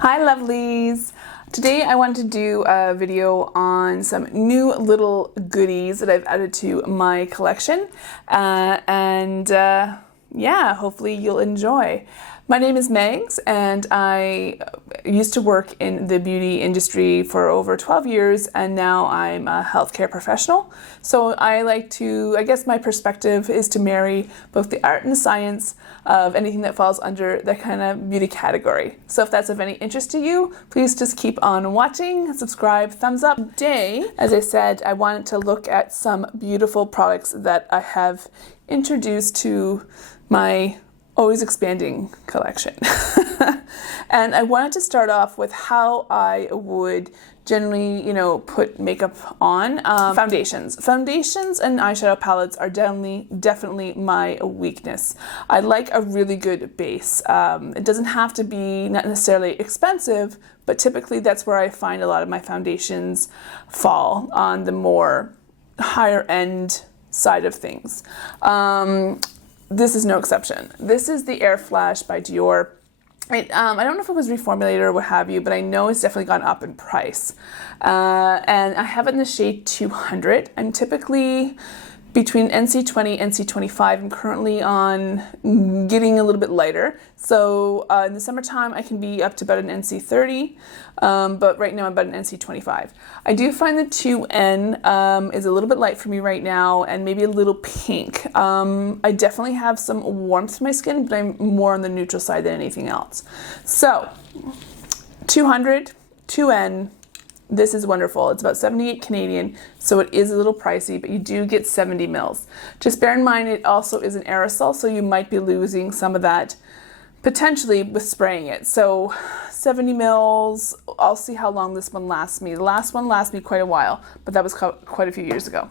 Hi lovelies! Today I wanted to do a video on some new little goodies that I've added to my collection yeah, hopefully you'll enjoy. My name is Megs and I used to work in the beauty industry for over 12 years and now I'm a healthcare professional. So I guess my perspective is to marry both the art and the science of anything that falls under that kind of beauty category. So if that's of any interest to you, please just keep on watching, subscribe, thumbs up. Today, as I said, I wanted to look at some beautiful products that I have introduced to my always expanding collection. And I wanted to start off with how I would generally, put makeup on. Foundations. Foundations and eyeshadow palettes are definitely my weakness. I like a really good base. It doesn't have to be not necessarily expensive, but typically that's where I find a lot of my foundations fall, on the more higher end side of things. This is no exception. This is the Air Flash by Dior. I don't know if it was reformulated or what have you, but I know it's definitely gone up in price. And I have it in the shade 200. I'm typically between NC20 and NC25. I'm currently on getting a little bit lighter. So in the summertime, I can be up to about an NC30, but right now I'm about an NC25. I do find the 2N is a little bit light for me right now and maybe a little pink. I definitely have some warmth to my skin, but I'm more on the neutral side than anything else. So 200, 2N. This is wonderful. It's about 78 Canadian, so it is a little pricey, but you do get 70 mils. Just bear in mind it also is an aerosol, so you might be losing some of that potentially with spraying it. So 70 mils, I'll see how long this one lasts me. The last one lasted me quite a while, but that was quite a few years ago.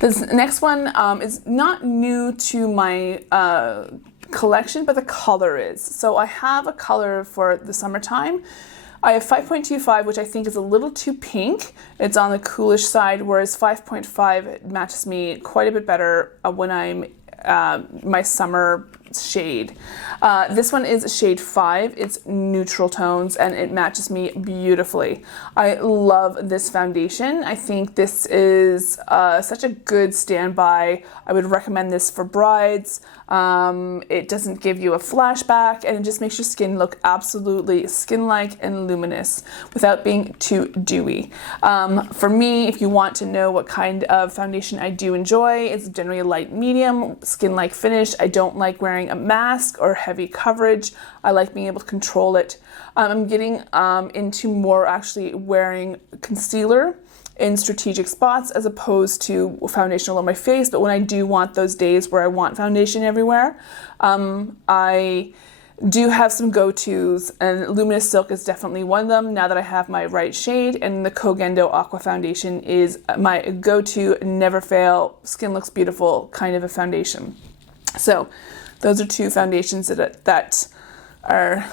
This next one is not new to my collection, but the color is. So I have a color for the summertime. I have 5.25, which I think is a little too pink. It's on the coolish side, whereas 5.5 matches me quite a bit better when I'm my summer shade. This one is shade 5. It's neutral tones and it matches me beautifully. I love this foundation. I think this is such a good standby. I would recommend this for brides. It doesn't give you a flashback and it just makes your skin look absolutely skin-like and luminous without being too dewy. For me, if you want to know what kind of foundation I do enjoy, it's generally a light medium, skin-like finish. I don't like wearing a mask or heavy coverage. I like being able to control it. I'm getting into more actually wearing concealer in strategic spots as opposed to foundation all over my face, but when I do want those days where I want foundation everywhere, I do have some go-tos, and Luminous Silk is definitely one of them now that I have my right shade, and the Kogendo Aqua foundation is my go-to, never fail, skin looks beautiful kind of a foundation. So those are two foundations that are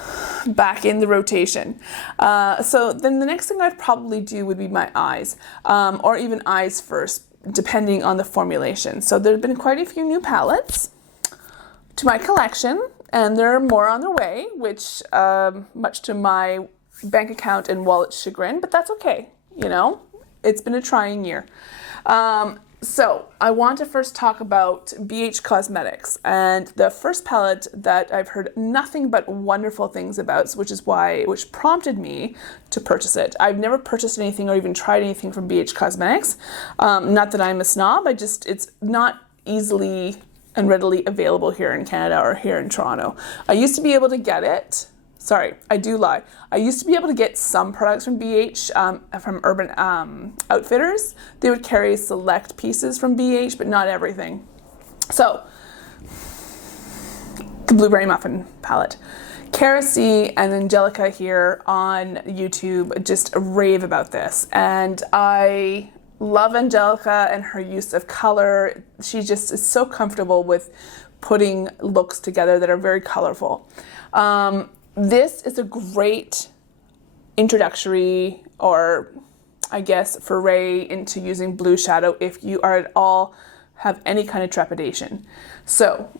back in the rotation. So then the next thing I'd probably do would be my eyes, or even eyes first, depending on the formulation. So there have been quite a few new palettes to my collection, and there are more on their way, which much to my bank account and wallet chagrin, but that's okay. It's been a trying year. So I want to first talk about BH Cosmetics, and the first palette that I've heard nothing but wonderful things about, which prompted me to purchase it. I've never purchased anything or even tried anything from BH Cosmetics. Not that I'm a snob, it's not easily and readily available here in Canada or here in Toronto. I used to be able to get it. Sorry, I do lie. I used to be able to get some products from BH, from Urban Outfitters. They would carry select pieces from BH, but not everything. So, the Blueberry Muffin palette. Cara C and Angelica here on YouTube just rave about this. And I love Angelica and her use of color. She just is so comfortable with putting looks together that are very colorful. This is a great introductory, or I guess foray into using blue shadow if you are at all have any kind of trepidation. So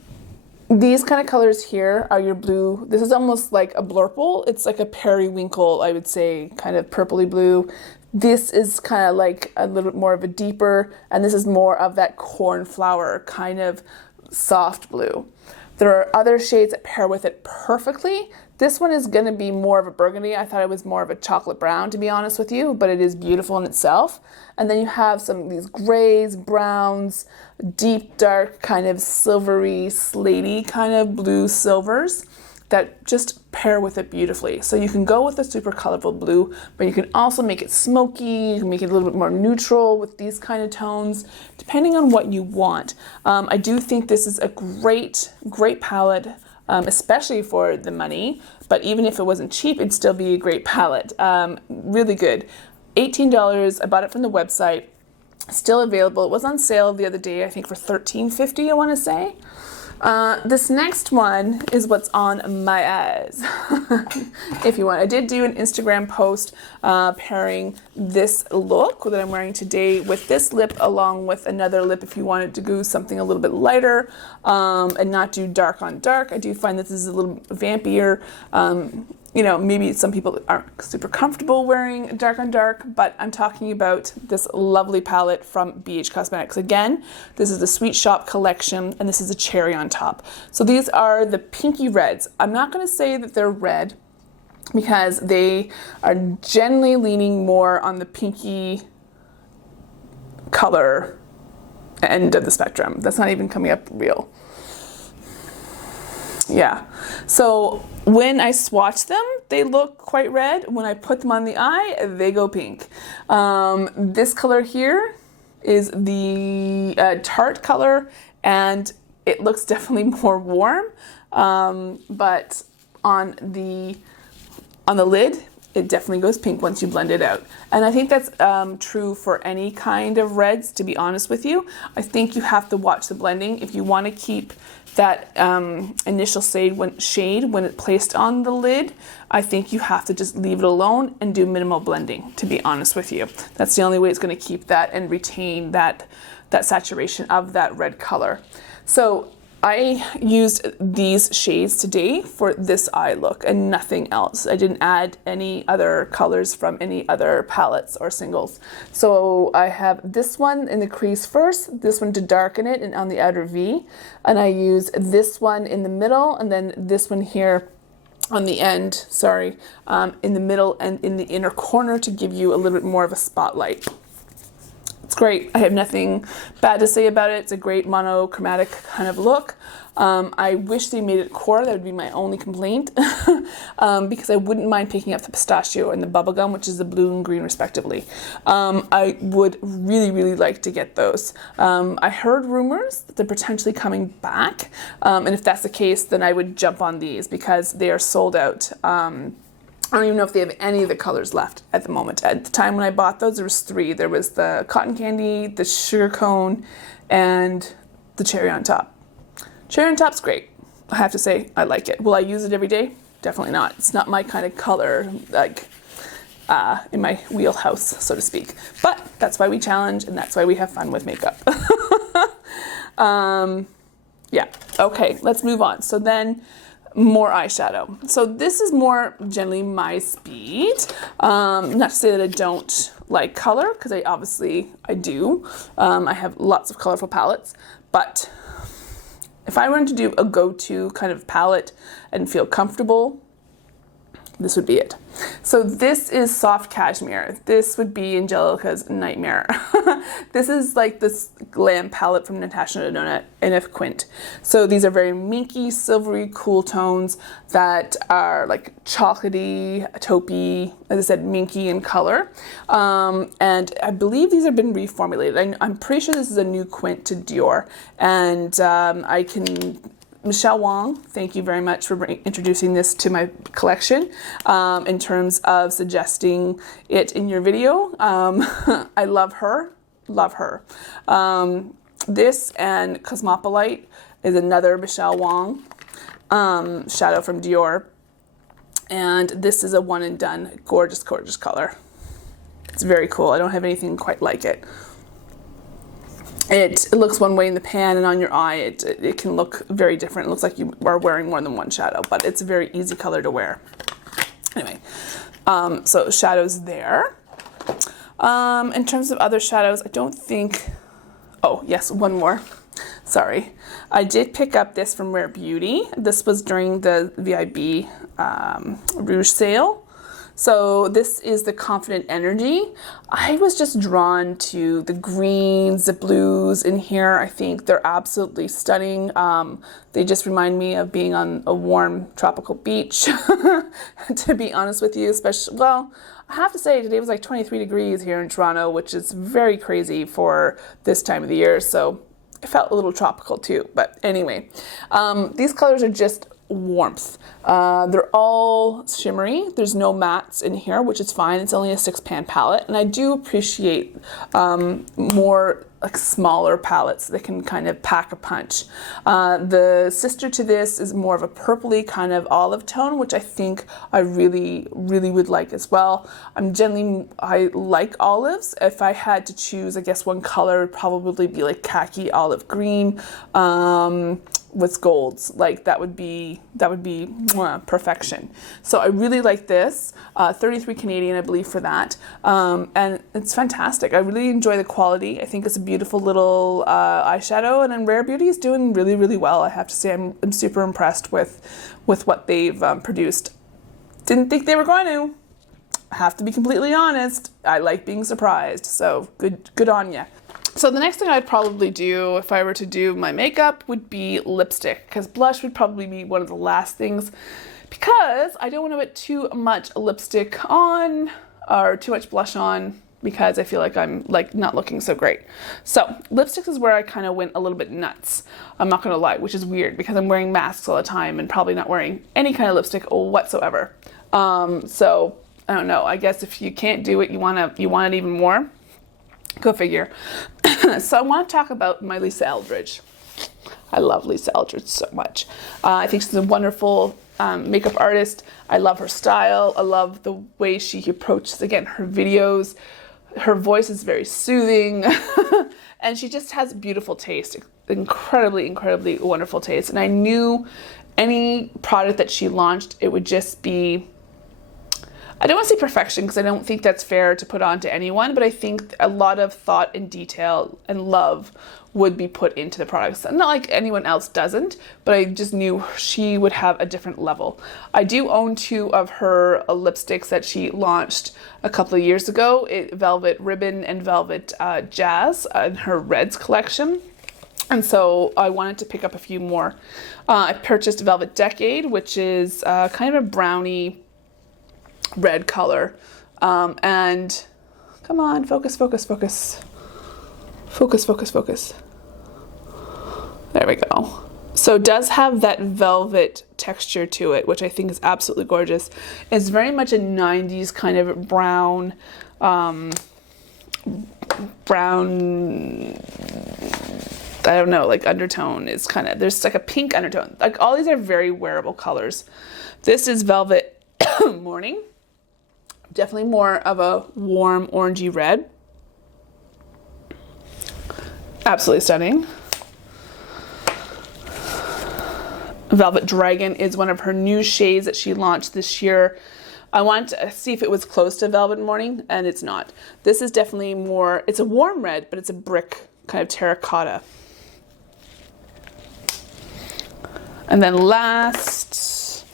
These kind of colors here are your blue. This is almost like a blurple. It's like a periwinkle, I would say, kind of purpley blue. This is kind of like a little bit more of a deeper, and this is more of that cornflower kind of soft blue. There are other shades that pair with it perfectly. This one is going to be more of a burgundy. I thought it was more of a chocolate brown, to be honest with you, but it is beautiful in itself. And then you have some of these grays, browns, deep dark kind of silvery, slaty kind of blue silvers that just pair with it beautifully. So you can go with a super colorful blue, but you can also make it smoky, you can make it a little bit more neutral with these kind of tones, depending on what you want. I do think this is a great palette, especially for the money, but even if it wasn't cheap, it'd still be a great palette. Really good. $18, I bought it from the website, still available. It was on sale the other day, I think for $13.50, I wanna say. This next one is what's on my eyes, if you want. I did do an Instagram post pairing this look that I'm wearing today with this lip along with another lip if you wanted to do something a little bit lighter and not do dark on dark. I do find this is a little vampier. You know, maybe some people aren't super comfortable wearing dark on dark, but I'm talking about this lovely palette from BH Cosmetics. Again, this is the Sweet Shop collection, and this is a cherry on top. So these are the pinky reds. I'm not going to say that they're red because they are generally leaning more on the pinky color end of the spectrum. That's not even coming up real. Yeah, so when I swatch them, they look quite red. When I put them on the eye, they go pink. This color here is the Tarte color, and it looks definitely more warm, but on the lid, it definitely goes pink once you blend it out. And I think that's true for any kind of reds, to be honest with you. I think you have to watch the blending. If you want to keep that initial shade when it's placed on the lid, I think you have to just leave it alone and do minimal blending, to be honest with you. That's the only way it's going to keep that and retain that saturation of that red color. So I used these shades today for this eye look and nothing else. I didn't add any other colors from any other palettes or singles. So I have this one in the crease first, this one to darken it and on the outer V, and I use this one in the middle and then this one here on the end, in the middle and in the inner corner to give you a little bit more of a spotlight. It's great. I have nothing bad to say about it. It's a great monochromatic kind of look. I wish they made it core. That would be my only complaint because I wouldn't mind picking up the pistachio and the bubblegum, which is the blue and green respectively. I would really, really like to get those. I heard rumors that they're potentially coming back. And if that's the case, then I would jump on these because they are sold out. I don't even know if they have any of the colors left at the moment. At the time when I bought those, there was 3. There was the cotton candy, the sugar cone, and the cherry on top. Cherry on top's great. I have to say, I like it. Will I use it every day? Definitely not. It's not my kind of color, like in my wheelhouse, so to speak. But that's why we challenge, and that's why we have fun with makeup. Yeah, okay, let's move on. So then, more eyeshadow. So this is more generally my speed. Not to say that I don't like color, because I do. I have lots of colorful palettes, but if I wanted to do a go-to kind of palette and feel comfortable, this would be it. So this is Soft Cashmere. This would be Angelica's nightmare. This is like this glam palette from Natasha Denona in a quint. So these are very minky, silvery, cool tones that are like chocolatey, taupey, as I said, minky in color. And I believe these have been reformulated. I'm pretty sure this is a new quint to Dior. And Michelle Wong, thank you very much for introducing this to my collection in terms of suggesting it in your video. I love her. This and Cosmopolite is another Michelle Wong shadow from Dior. And this is a one and done, gorgeous, gorgeous color. It's very cool. I don't have anything quite like it. it looks one way in the pan, and on your eye it can look very different. It looks like you are wearing more than one shadow, but it's a very easy color to wear. Anyway, so shadows there. In terms of other shadows, I don't think, oh yes, one more. Sorry. I did pick up this from Rare Beauty. This was during the VIB Rouge sale. So this is the Confident Energy. I was just drawn to the greens, the blues in here. I think they're absolutely stunning. They just remind me of being on a warm tropical beach, to be honest with you, especially, well, I have to say today was like 23 degrees here in Toronto, which is very crazy for this time of the year. So it felt a little tropical too, but anyway, these colors are just warmth. They're all shimmery. There's no mattes in here, which is fine. It's only a 6-pan palette, and I do appreciate more like smaller palettes that can kind of pack a punch. The sister to this is more of a purpley kind of olive tone, which I think I really would like as well. I like olives. If I had to choose, I guess one color would probably be like khaki olive green with golds. Like that would be perfection. So I really like this. 33 Canadian, I believe, for that. And it's fantastic. I really enjoy the quality. I think it's a beautiful little eyeshadow, and then Rare Beauty is doing really well. I have to say I'm super impressed with what they've produced. Didn't think they were going to. I have to be completely honest. I like being surprised. So good on ya. So the next thing I'd probably do if I were to do my makeup would be lipstick, because blush would probably be one of the last things, because I don't want to put too much lipstick on or too much blush on, because I feel like I'm like not looking so great. So lipsticks is where I kind of went a little bit nuts. I'm not going to lie, which is weird because I'm wearing masks all the time and probably not wearing any kind of lipstick whatsoever. So I don't know. I guess if you can't do it, you want it even more. Go figure. So I want to talk about my Lisa Eldridge. I love Lisa Eldridge so much. I think she's a wonderful makeup artist. I love her style. I love the way she approaches, again, her videos. Her voice is very soothing. And she just has beautiful taste. Incredibly wonderful taste. And I knew any product that she launched, it would just be, I don't want to say perfection because I don't think that's fair to put on to anyone, but I think a lot of thought and detail and love would be put into the products. Not like anyone else doesn't, but I just knew she would have a different level. I do own 2 of her lipsticks that she launched a couple of years ago, Velvet Ribbon and Velvet Jazz in her Reds collection. And so I wanted to pick up a few more. I purchased Velvet Decade, which is kind of a brownie red color, and come on, focus. There we go. So it does have that velvet texture to it, which I think is absolutely gorgeous. It's very much a 90s kind of brown, I don't know, like undertone is kind of, there's like a pink undertone. Like all these are very wearable colors. This is Velvet Morning. Definitely more of a warm orangey red. Absolutely stunning. Velvet Dragon is one of her new shades that she launched this year. I wanted to see if it was close to Velvet Morning, and it's not. This is definitely more, it's a warm red, but it's a brick kind of terracotta. And then last,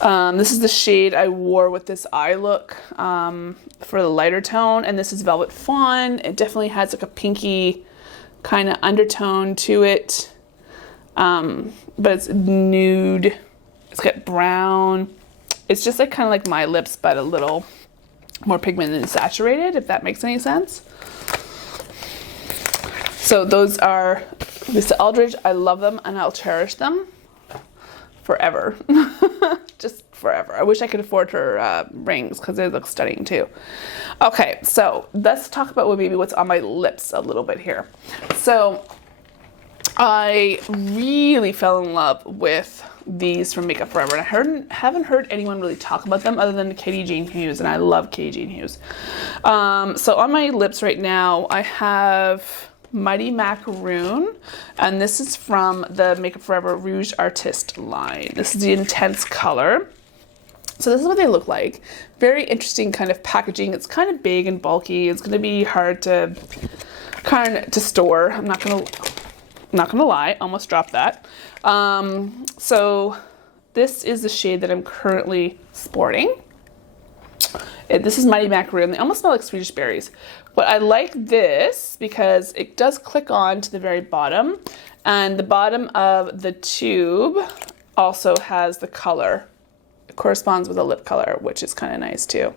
this is the shade I wore with this eye look for the lighter tone, and this is Velvet Fawn. It definitely has like a pinky kind of undertone to it, but it's nude. It's got brown. It's just like kind of like my lips, but a little more pigmented and saturated, if that makes any sense. So those are Lisa Eldridge. I love them and I'll cherish them forever. Just forever. I wish I could afford her rings because they look stunning too. Okay, so let's talk about maybe what's on my lips a little bit here. So I really fell in love with these from Makeup Forever, and I haven't heard anyone really talk about them other than Katie Jean Hughes, and I love Katie Jean Hughes. So on my lips right now, I have Mighty Maroon, and this is from the Makeup Forever Rouge Artist line. This is the intense color. So this is what they look like. Very interesting kind of packaging. It's kind of big and bulky. It's going to be hard to store. I'm not gonna lie. Almost dropped that. So this is the shade that I'm currently sporting. This is Mighty Maroon. They almost smell like Swedish berries. But I like this because it does click on to the very bottom, and the bottom of the tube also has the color. It corresponds with a lip color, which is kind of nice too.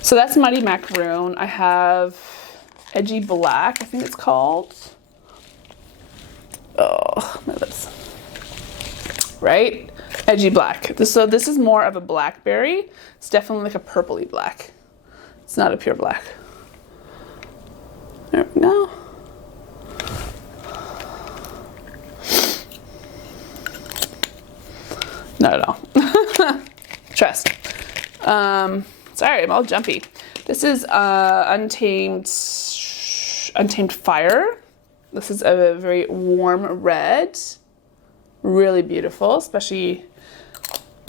So that's Mighty Maroon. I have Edgy Black, I think it's called. Oh, my lips. Right? Edgy Black. So this is more of a blackberry. It's definitely like a purpley black. It's not a pure black. There we go. Not at all. Trust. Sorry, I'm all jumpy. This is Untamed Fire. This is a very warm red. Really beautiful, especially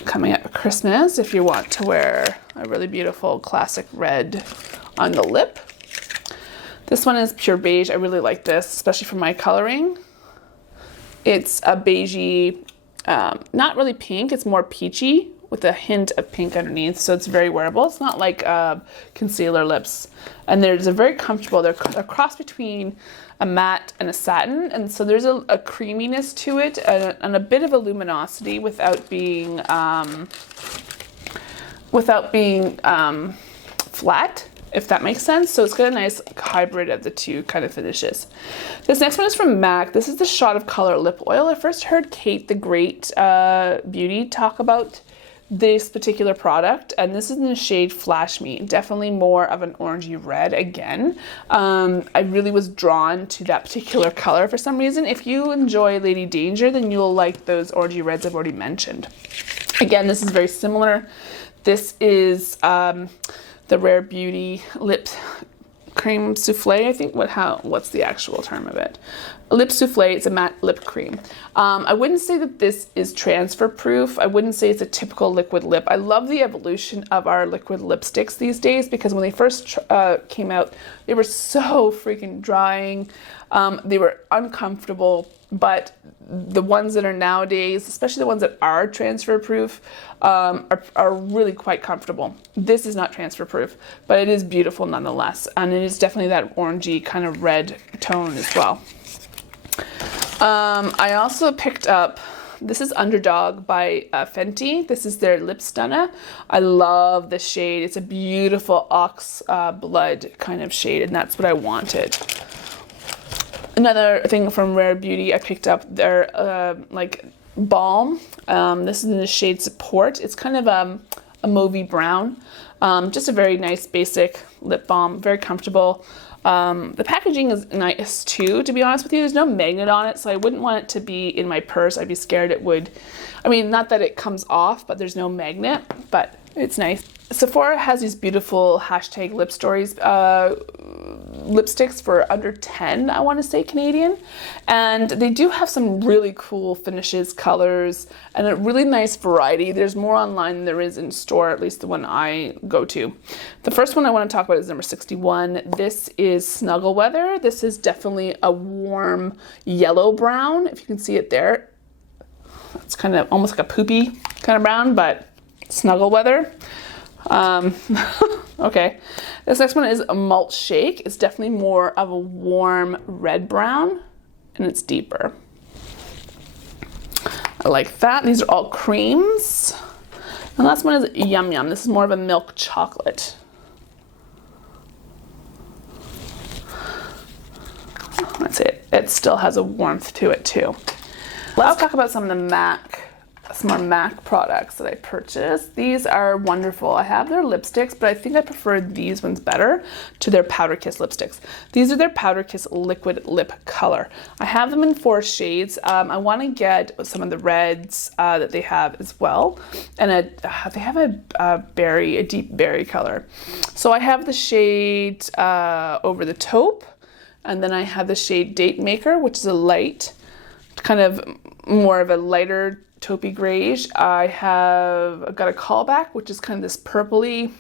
coming up at Christmas if you want to wear a really beautiful classic red on the lip. This one is pure beige. I really like this, especially for my coloring. It's a beigey, not really pink, it's more peachy with a hint of pink underneath, so it's very wearable. It's not like concealer lips. And there's a very comfortable, they're a cross between a matte and a satin, and so there's a creaminess to it and a bit of a luminosity without being flat, if that makes sense. So it's got a nice hybrid of the two kind of finishes. This next one is from MAC. This is the Shot of Color Lip Oil. I first heard Kate the Great Beauty talk about this particular product, and this is in the shade Flash Me. Definitely more of an orangey red again. I really was drawn to that particular color for some reason. If you enjoy Lady Danger, then you'll like those orangey reds I've already mentioned. Again, this is very similar. This is the Rare Beauty Lip Cream Souffle, I think. What's the actual term of it? A lip souffle. It's a matte lip cream. I wouldn't say that this is transfer proof. I wouldn't say it's a typical liquid lip. I love the evolution of our liquid lipsticks these days, because when they first came out, they were so freaking drying. They were uncomfortable, but the ones that are nowadays, especially the ones that are transfer proof, are really quite comfortable. This is not transfer proof, but it is beautiful nonetheless, and it is definitely that orangey kind of red tone as well. I also picked up, this is Underdog by Fenty. This is their Lip Stunner. I love the shade. It's a beautiful ox blood kind of shade, and that's what I wanted. Another thing from Rare Beauty, I picked up their like balm. This is in the shade Support. It's kind of a mauvey brown. Just a very nice basic lip balm, very comfortable. The packaging is nice too, to be honest with you. There's no magnet on it, so I wouldn't want it to be in my purse. I'd be scared it would, I mean, not that it comes off, but there's no magnet, but it's nice. Sephora has these beautiful hashtag lip stories lipsticks for under 10, I want to say, Canadian, and they do have some really cool finishes, colors, and a really nice variety. There's more online than there is in store, at least the one I go to. The first one I want to talk about is number 61. This is Snuggle Weather. This is definitely a warm yellow brown, if you can see it there. It's kind of almost like a poopy kind of brown, but Snuggle Weather. Okay, this next one is a Malt Shake. It's definitely more of a warm red brown, and it's deeper. I like that. These are all creams. And the last one is Yum Yum. This is more of a milk chocolate. That's it. It still has a warmth to it too. Let's talk about some of the MAC some more MAC products that I purchased. These are wonderful. I have their lipsticks, but I think I prefer these ones better to their Powder Kiss lipsticks. These are their Powder Kiss liquid lip color. I have them in 4 shades. I want to get some of the reds that they have as well, and they have a deep berry color. So I have the shade Over the Taupe, and then I have the shade Date Maker, which is a light, kind of more of a lighter taupey grayish. I've got a Callback, which is kind of this purpley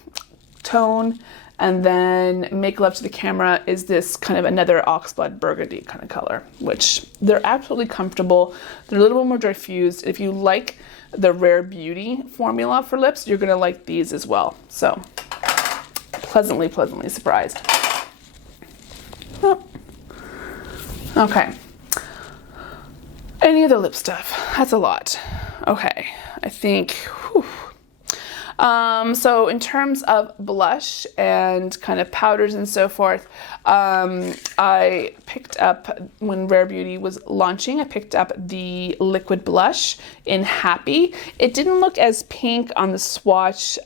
tone, and then Make Love to the Camera is this kind of another oxblood burgundy kind of color, which they're absolutely comfortable. They're a little bit more diffused. If you like the Rare Beauty formula for lips, you're gonna like these as well. So pleasantly surprised. Oh. Okay. Any other lip stuff? That's a lot. Okay, I think, whew. So in terms of blush and kind of powders and so forth, I picked up, when Rare Beauty was launching, I picked up the liquid blush in Happy. It didn't look as pink on the swatch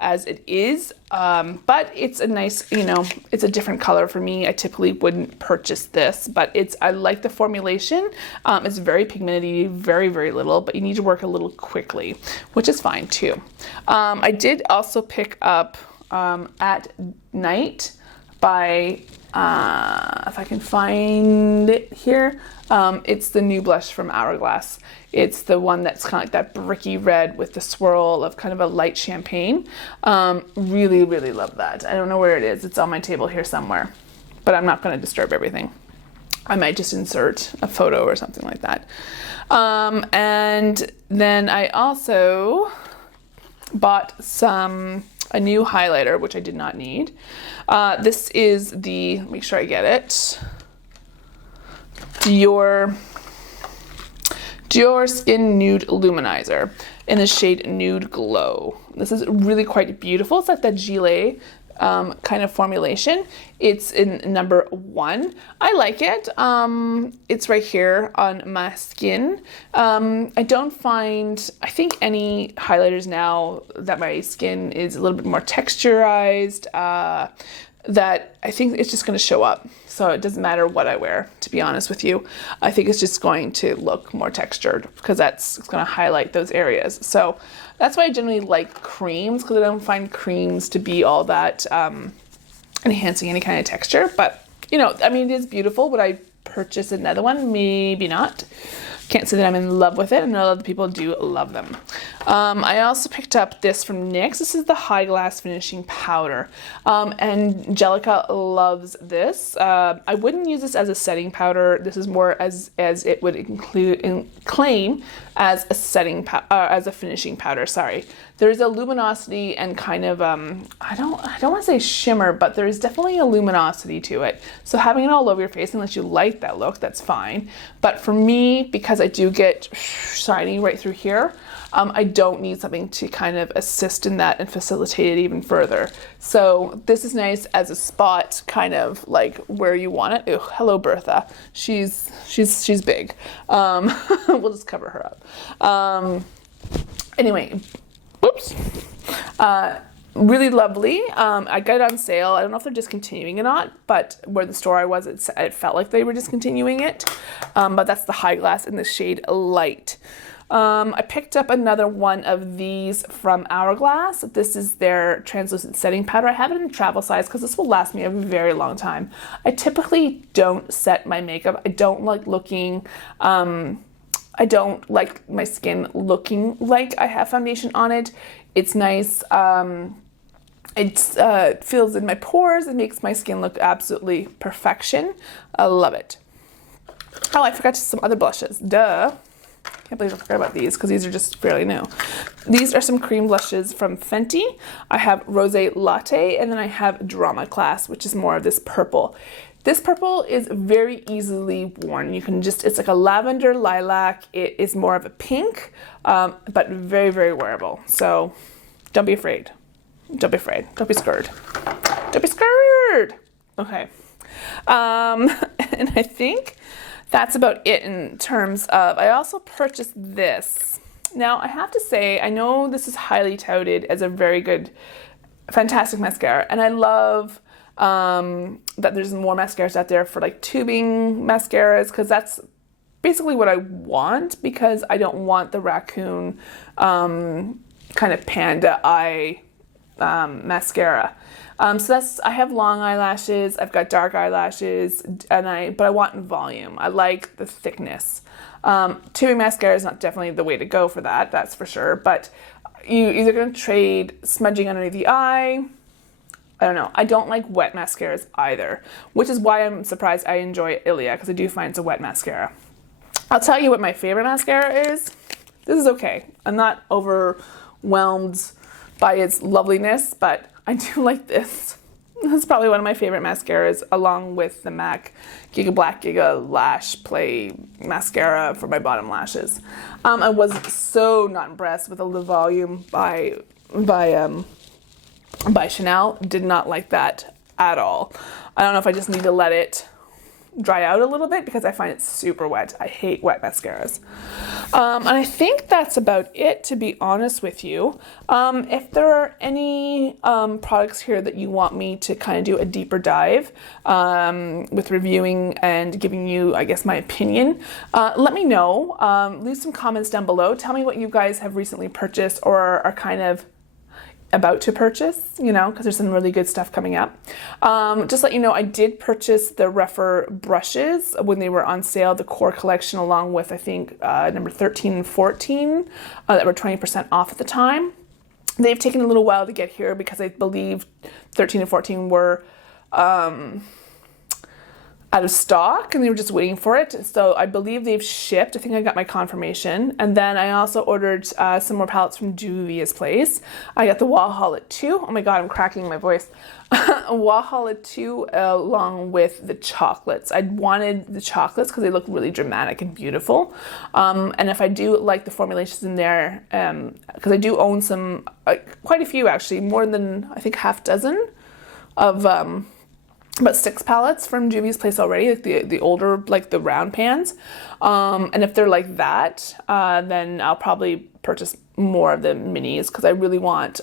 as it is, but it's a nice, it's a different color for me. I typically wouldn't purchase this, but I like the formulation. It's very pigmented, very, very little, but you need to work a little quickly, which is fine too. I did also pick up At Night by, if I can find it here, it's the new blush from Hourglass. It's the one that's kind of like that bricky red with the swirl of kind of a light champagne. Really, really love that. I don't know where it is. It's on my table here somewhere, but I'm not going to disturb everything. I might just insert a photo or something like that. And then I also bought a new highlighter, which I did not need. This is make sure I get it, Dior Skin Nude Luminizer in the shade Nude Glow. This is really quite beautiful. It's like that gilet kind of formulation. It's in number 1. I like it. It's right here on my skin. I think any highlighters now that my skin is a little bit more texturized, that I think it's just going to show up. So it doesn't matter what I wear, to be honest with you. I think it's just going to look more textured because it's going to highlight those areas. So that's why I generally like creams, because I don't find creams to be all that enhancing any kind of texture. But, it is beautiful. Would I purchase another one? Maybe not. Can't say that I'm in love with it. I know other people do love them. I also picked up this from NYX. This is the High Glass Finishing Powder. And Angelica loves this. I wouldn't use this as a setting powder. This is more as it would claim as a finishing powder. Sorry. There's a luminosity and kind of I don't want to say shimmer, but there's definitely a luminosity to it. So having it all over your face, unless you like that look, that's fine. But for me, because I do get shiny right through here, I don't need something to kind of assist in that and facilitate it even further. So this is nice as a spot, kind of like where you want it. Ew, hello Bertha. She's big. We'll just cover her up. Anyway, whoops. Really lovely. I got it on sale. I don't know if they're discontinuing it or not, but where the store I was, it felt like they were discontinuing it. But that's the High Glass in the shade Light. I picked up another one of these from Hourglass. This is their translucent setting powder. I have it in travel size because this will last me a very long time. I typically don't set my makeup. I don't like looking, I don't like my skin looking like I have foundation on it. It's nice. It fills in my pores. It makes my skin look absolutely perfection. I love it. Oh, I forgot some other blushes. Duh. Can't believe I forgot about these because these are just fairly new. These are some cream blushes from Fenty. I have Rosé Latte, and then I have Drama Class, which is more of this purple. This purple is very easily worn. It's like a lavender lilac. It is more of a pink, but very, very wearable. So don't be afraid. Don't be afraid. Don't be scared. Don't be scared. Okay. And I think that's about it in terms of, I also purchased this. Now, I have to say, I know this is highly touted as a very good, fantastic mascara, and I love that there's more mascaras out there for like tubing mascaras, because that's basically what I want, because I don't want the raccoon kind of panda eye mascara. So I have long eyelashes, I've got dark eyelashes, but I want volume. I like the thickness. Tubing mascara is not definitely the way to go for that, that's for sure. But you either going to trade smudging underneath the eye. I don't know. I don't like wet mascaras either, which is why I'm surprised I enjoy Ilia, because I do find it's a wet mascara. I'll tell you what my favorite mascara is. This is okay. I'm not overwhelmed by its loveliness, but I do like this. This is probably one of my favorite mascaras, along with the MAC Giga Black Giga Lash Play mascara for my bottom lashes. I was so not impressed with the volume by Chanel. Did not like that at all. I don't know if I just need to let it dry out a little bit, because I find it super wet. I hate wet mascaras. And I think that's about it, to be honest with you. If there are any products here that you want me to kind of do a deeper dive with reviewing and giving you, I guess, my opinion, let me know. Leave some comments down below. Tell me what you guys have recently purchased or are kind of about to purchase, you know, because there's some really good stuff coming up. Just let you know, I did purchase the Rephr brushes when they were on sale, the core collection, along with, I think, number 13 and 14 that were 20% off at the time. They've taken a little while to get here, because I believe 13 and 14 were out of stock, and they were just waiting for it. So I believe they've shipped. I think I got my confirmation. And then I also ordered some more palettes from Juvia's place. I got the Walhalla 2. Oh my god, I'm cracking my voice. Walhalla 2 along with the chocolates. I wanted the chocolates because they look really dramatic and beautiful. And if I do like the formulations in there, because I do own some, quite a few actually, more than I think half dozen of about 6 palettes from Juvia's place already, like the older, like the round pans. And if they're like that, then I'll probably purchase more of the minis, because I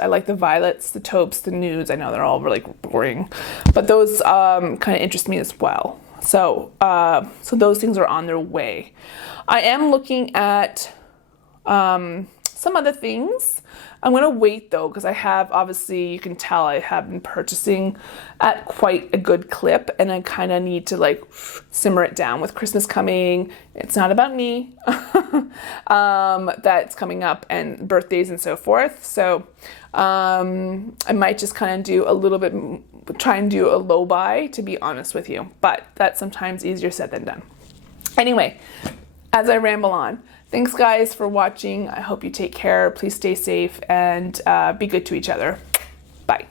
like the violets, the taupes, the nudes. I know they're all really boring, but those kind of interest me as well. So those things are on their way. I am looking at some other things. I'm going to wait though, because I have, obviously you can tell I have been purchasing at quite a good clip, and I kind of need to like simmer it down with Christmas coming. It's not about me. That's coming up, and birthdays and so forth. So I might just kind of do a little bit, try and do a low buy, to be honest with you, but that's sometimes easier said than done. Anyway, as I ramble on, thanks guys for watching. I hope you take care. Please stay safe and be good to each other.